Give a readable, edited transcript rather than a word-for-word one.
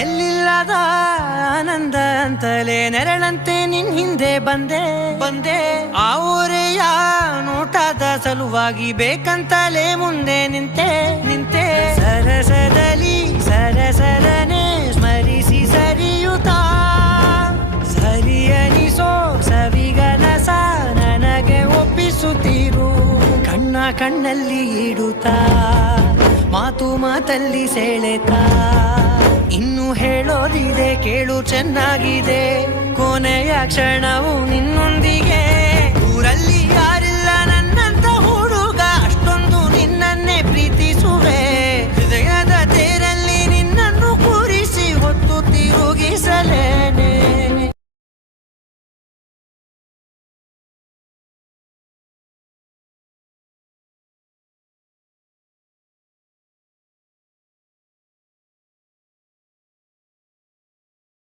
ಎಲ್ಲಿಲ್ಲದ ಆನಂದ ಅಂತಲೇ ನೆರಳಂತೆ ನಿನ್ ಹಿಂದೆ ಬಂದೆ ಆ ಊರೆಯ ನೋಟದ ಸಲುವಾಗಿ ಬೇಕಂತಲೇ ಮುಂದೆ ನಿಂತೆ ಸರಸದಲ್ಲಿ ಸರಸರನೆ ಸ್ಮರಿಸಿ ಸರಿಯುತ್ತಾ ಸರಿಯನಿಸೋ ಸವಿಗನಸ ನನಗೆ ಒಪ್ಪಿಸುತ್ತೀರು ಕಣ್ಣಲ್ಲಿ ಇಡುತ್ತಾ ಮಾತಲ್ಲಿ ಸೆಳೆತಾ ಇನ್ನು ಹೇಳೋದಿದೆ ಕೇಳು ಚೆನ್ನಾಗಿದೆ ಕೊನೆಯ ಕ್ಷಣವು ನಿನ್ನೊಂದಿಗೆ